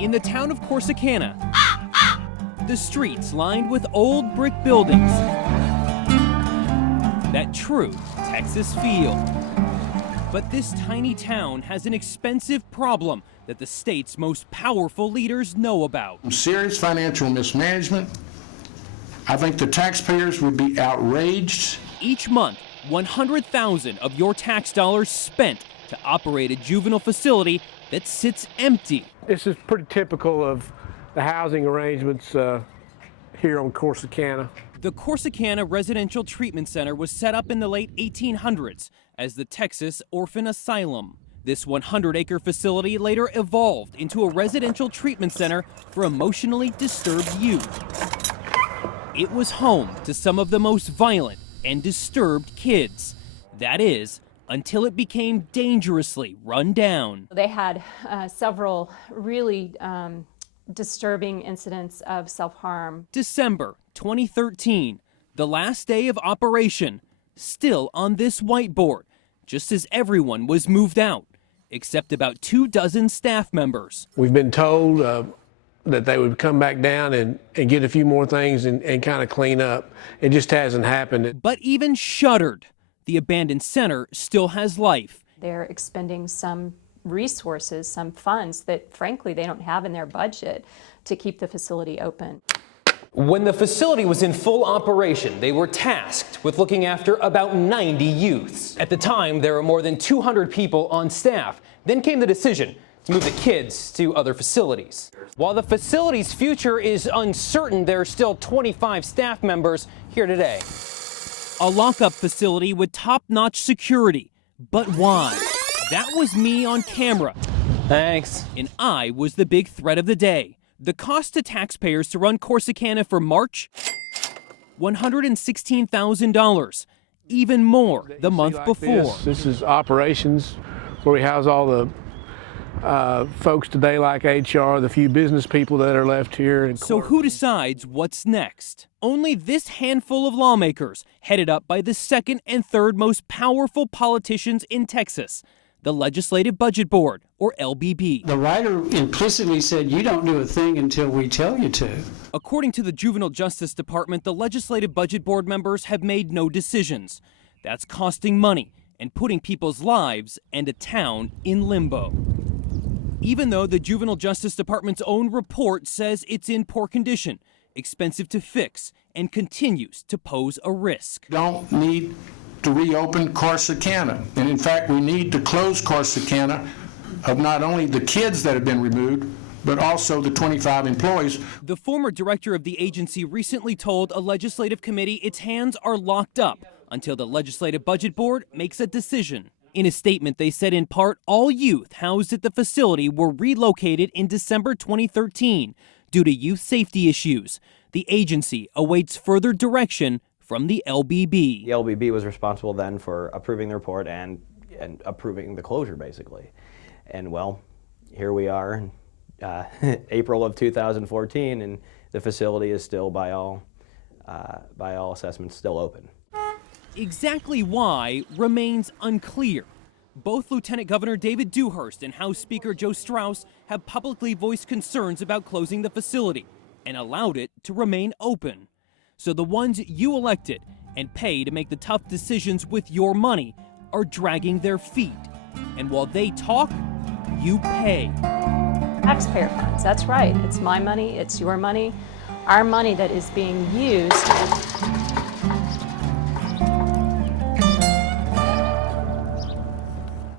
In the town of Corsicana, the streets lined with old brick buildings. That true Texas feel. But this tiny town has an expensive problem that the state's most powerful leaders know about. Serious financial mismanagement. I think the taxpayers would be outraged. Each month, 100,000 of your tax dollars spent to operate a juvenile facility that sits empty. This is pretty typical of the housing arrangements here on Corsicana. The Corsicana Residential Treatment Center was set up in the late 1800s as the Texas Orphan Asylum. This 100-acre facility later evolved into a residential treatment center for emotionally disturbed youth. It was home to some of the most violent and disturbed kids. That is, until it became dangerously run down. They had several really disturbing incidents of self-harm. December 2013, the last day of operation, still on this whiteboard, just as everyone was moved out, except about 24 staff members. We've been told that they would come back down and get a few more things and kind of clean up. It just hasn't happened. But even shuttered, the abandoned center still has life. They're expending some resources, some funds that frankly they don't have in their budget to keep the facility open. When the facility was in full operation, they were tasked with looking after about 90 youths. At the time, there were more than 200 people on staff. Then came the decision to move the kids to other facilities. While the facility's future is uncertain, there are still 25 staff members here today. A lockup facility with top-notch security. But why? That was me on camera. Thanks. And I was the big threat of the day. The cost to taxpayers to run Corsicana for March? $116,000. Even more the month before. This is operations where we house all the folks today like HR, the few business people that are left here. So who decides what's next? Only this handful of lawmakers, headed up by the second and third most powerful politicians in Texas, the Legislative Budget Board, or LBB. The writer implicitly said, you don't do a thing until we tell you to. According to the Juvenile Justice Department, the Legislative Budget Board members have made no decisions. That's costing money and putting people's lives and a town in limbo. Even though the Juvenile Justice Department's own report says it's in poor condition, expensive to fix, and continues to pose a risk. Don't need to reopen Corsicana. And in fact, we need to close Corsicana of not only the kids that have been removed, but also the 25 employees. The former director of the agency recently told a legislative committee its hands are locked up until the Legislative Budget Board makes a decision. In a statement, they said in part, all youth housed at the facility were relocated in December 2013 due to youth safety issues. The agency awaits further direction from the LBB. The LBB was responsible then for approving the report and approving the closure, basically. And well, here we are, April of 2014, and the facility is still, by all assessments, still open. Exactly why remains unclear. Both Lieutenant Governor David Dewhurst and House Speaker Joe Straus have publicly voiced concerns about closing the facility and allowed it to remain open. So the ones you elected and pay to make the tough decisions with your money are dragging their feet. And while they talk, you pay. Taxpayer funds, that's right. It's my money, it's your money, our money that is being used